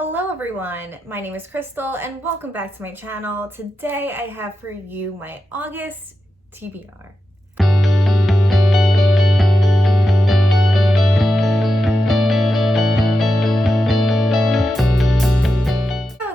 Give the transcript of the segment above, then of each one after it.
Hello everyone, my name is Crystal and welcome back to my channel. Today I have for you my August TBR.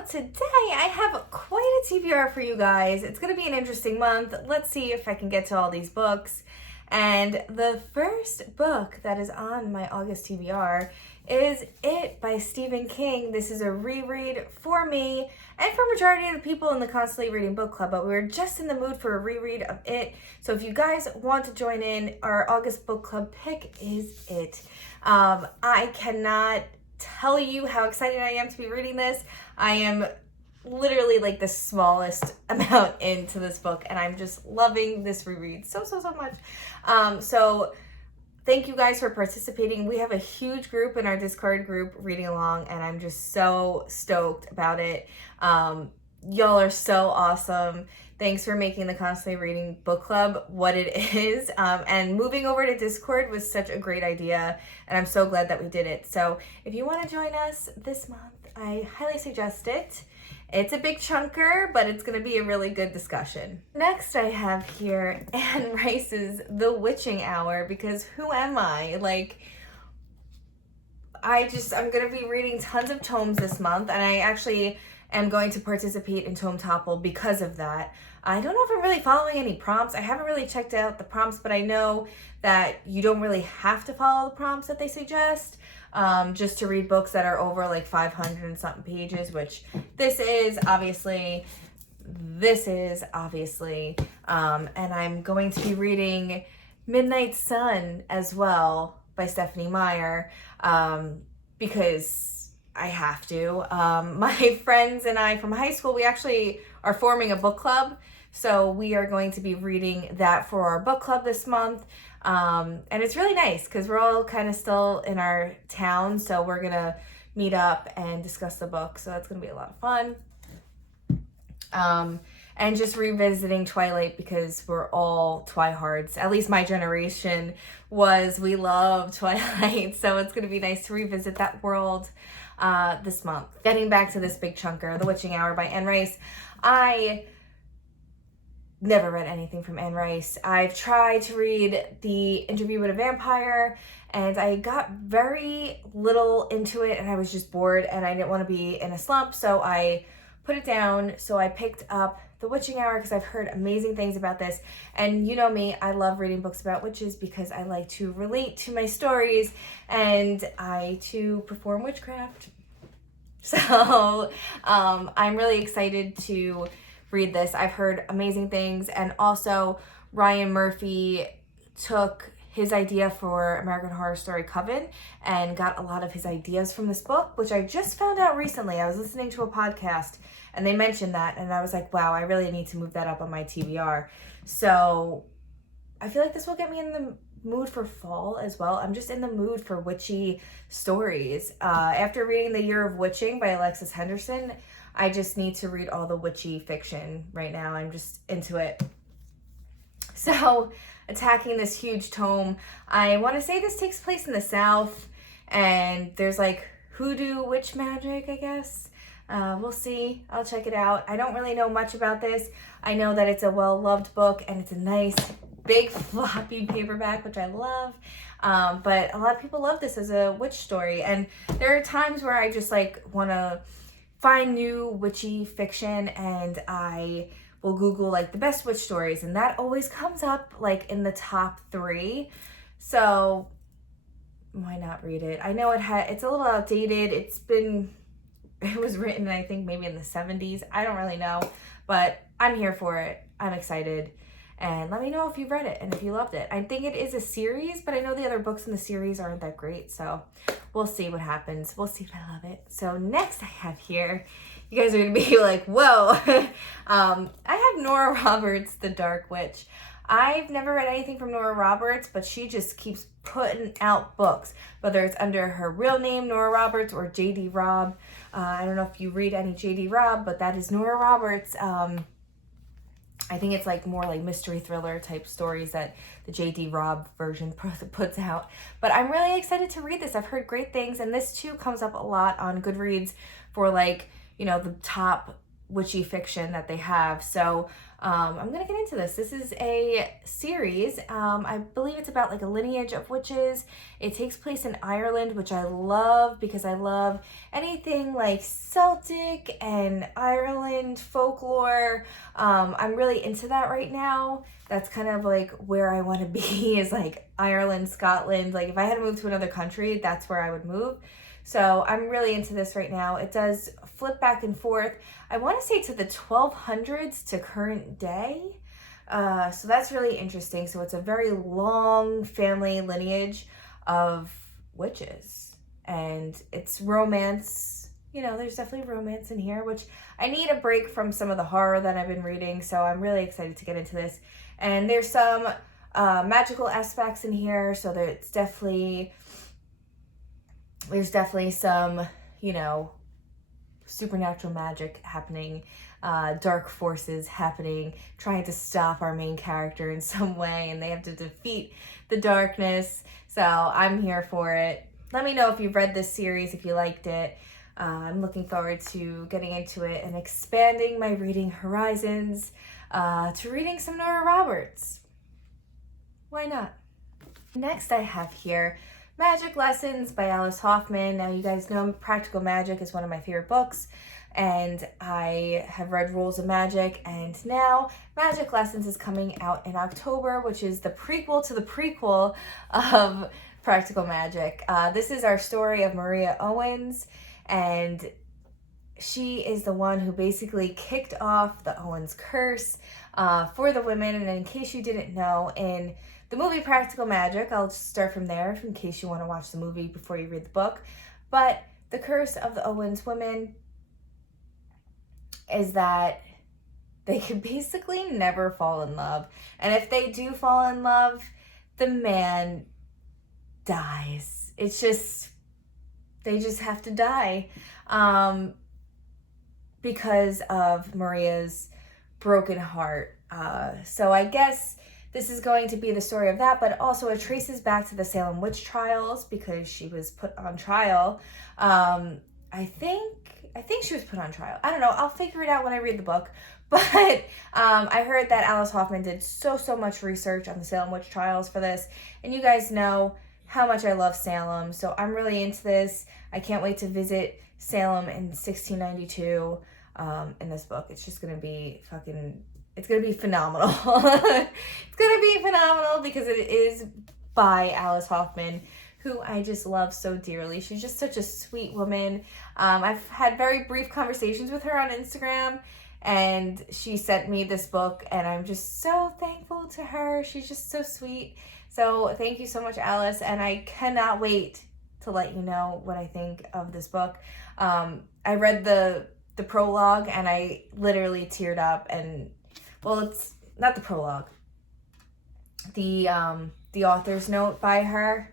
So today I have quite a TBR for you guys. It's going to be an interesting month. Let's see if I can get to all these books. And the first book that is on my August TBR is It by Stephen King. This is a reread for me and for majority of the people in the Constantly Reading Book Club, but we were just in the mood for a reread of It. So if you guys want to join in, our August book club pick is It. I cannot tell you how excited I am to be reading this. I am literally like the smallest amount into this book and I'm just loving this reread so much. So thank you guys for participating. We have a huge group in our Discord group reading along and I'm just so stoked about it. Y'all are so awesome. Thanks for making the Constantly Reading Book Club what it is. And moving over to Discord was such a great idea and I'm so glad that we did it. So if you want to join us this month, I highly suggest it. It's a big chunker, but it's going to be a really good discussion. Next I have here Anne Rice's The Witching Hour, because who am I? Like, I'm going to be reading tons of tomes this month, and I actually am going to participate in Tome Topple because of that. I don't know if I'm really following any prompts. I haven't really checked out the prompts, but I know that you don't really have to follow the prompts that they suggest. Just to read books that are over like 500 and something pages, which this is obviously, and I'm going to be reading Midnight Sun as well by Stephanie Meyer, because I have to. My friends and I from high school, we actually are forming a book club, so we are going to be reading that for our book club this month. And it's really nice because we're all kind of still in our town, so we're gonna meet up and discuss the book, so that's gonna be a lot of fun. And just revisiting Twilight because we're all Twihards. At least my generation we love Twilight, so it's gonna be nice to revisit that world this month. Getting back to this big chunker, The Witching Hour by Anne Rice. I never read anything from Anne Rice. I've tried to read The Interview with a Vampire and I got very little into it and I was just bored and I didn't want to be in a slump, so I put it down. So I picked up The Witching Hour because I've heard amazing things about this, and you know me, I love reading books about witches because I like to relate to my stories and I too perform witchcraft. So I'm really excited to read this. I've heard amazing things, and also Ryan Murphy took his idea for American Horror Story Coven and got a lot of his ideas from this book, which I just found out recently. I was listening to a podcast and they mentioned that and I was like, wow, I really need to move that up on my TBR. So I feel like this will get me in the mood for fall as well. I'm just in the mood for witchy stories. After reading The Year of Witching by Alexis Henderson, I just need to read all the witchy fiction right now. I'm just into it. So, attacking this huge tome, I want to say this takes place in the South, and there's like hoodoo witch magic, I guess. We'll see. I'll check it out. I don't really know much about this. I know that it's a well-loved book, and it's a nice, big, floppy paperback, which I love. But a lot of people love this as a witch story, and there are times where I just like want to find new witchy fiction and I will Google like the best witch stories, and that always comes up like in the top 3. So why not read it? I know it's a little outdated. It was written, I think, maybe in the 70s. I don't really know, but I'm here for it. I'm excited. And let me know if you've read it and if you loved it. I think it is a series, but I know the other books in the series aren't that great, so we'll see what happens. We'll see if I love it. So next I have here, you guys are going to be like, whoa. I have Nora Roberts' The Dark Witch. I've never read anything from Nora Roberts, but she just keeps putting out books, whether it's under her real name, Nora Roberts, or J.D. Robb. I don't know if you read any J.D. Robb, but that is Nora Roberts. I think it's like more like mystery thriller type stories that the J.D. Robb version puts out. But I'm really excited to read this. I've heard great things, and this too comes up a lot on Goodreads for like, you know, the top witchy fiction that they have. So I'm gonna get into this. This is a series. I believe it's about like a lineage of witches. It takes place in Ireland, which I love because I love anything like Celtic and Ireland folklore. I'm really into that right now. That's kind of like where I want to be, is like Ireland, Scotland. Like if I had to move to another country, that's where I would move. So I'm really into this right now. It does flip back and forth. I want to say to the 1200s to current day. So that's really interesting. So it's a very long family lineage of witches. And it's romance. You know, there's definitely romance in here, which I need a break from some of the horror that I've been reading. So I'm really excited to get into this. And there's some magical aspects in here. So there's definitely some, you know, supernatural magic happening, dark forces happening, trying to stop our main character in some way, and they have to defeat the darkness. So I'm here for it. Let me know if you've read this series, if you liked it. I'm looking forward to getting into it and expanding my reading horizons to reading some Nora Roberts. Why not? Next I have here Magic Lessons by Alice Hoffman. Now you guys know Practical Magic is one of my favorite books, and I have read Rules of Magic, and now Magic Lessons is coming out in October, which is the prequel to the prequel of Practical Magic. This is our story of Maria Owens, and she is the one who basically kicked off the Owens curse for the women. And in case you didn't know, in the movie Practical Magic, I'll just start from there in case you want to watch the movie before you read the book. But the curse of the Owens women is that they could basically never fall in love. And if they do fall in love, the man dies. It's just, they just have to die because of Maria's broken heart. So I guess this is going to be the story of that, but also it traces back to the Salem witch trials because she was put on trial. I think she was put on trial. I don't know. I'll figure it out when I read the book. But I heard that Alice Hoffman did so much research on the Salem witch trials for this. And you guys know how much I love Salem. So I'm really into this. I can't wait to visit Salem in 1692 in this book. It's just going to be it's going to be phenomenal. It's going to be phenomenal because it is by Alice Hoffman, who I just love so dearly. She's just such a sweet woman. I've had very brief conversations with her on Instagram, and she sent me this book, and I'm just so thankful to her. She's just so sweet. So thank you so much, Alice, and I cannot wait to let you know what I think of this book. I read the prologue, and I literally teared up, and well, it's not the prologue. The author's note by her.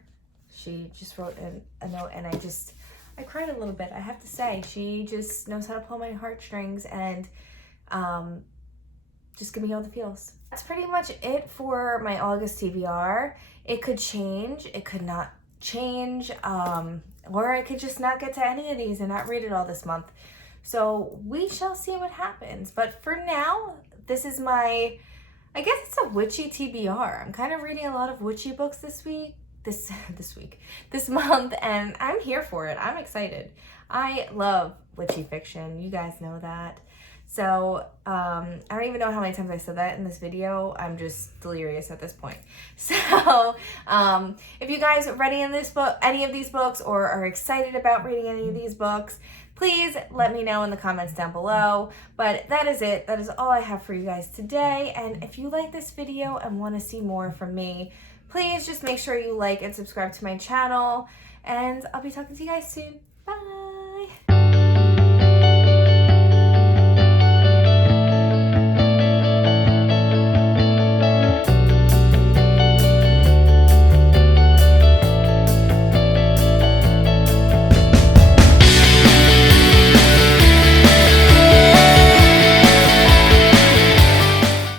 She just wrote a note, and I cried a little bit, I have to say. She just knows how to pull my heartstrings and just give me all the feels. That's pretty much it for my August TBR. It could change, it could not change, or I could just not get to any of these and not read it all this month. So we shall see what happens. But for now, this is I guess it's a witchy TBR. I'm kind of reading a lot of witchy books this month, and I'm here for it. I'm excited. I love witchy fiction. You guys know that. So I don't even know how many times I said that in this video. I'm just delirious at this point. So if you guys are ready in any of these books, or are excited about reading any of these books, please let me know in the comments down below. But that is it. That is all I have for you guys today. And if you like this video and want to see more from me, please just make sure you like and subscribe to my channel. And I'll be talking to you guys soon.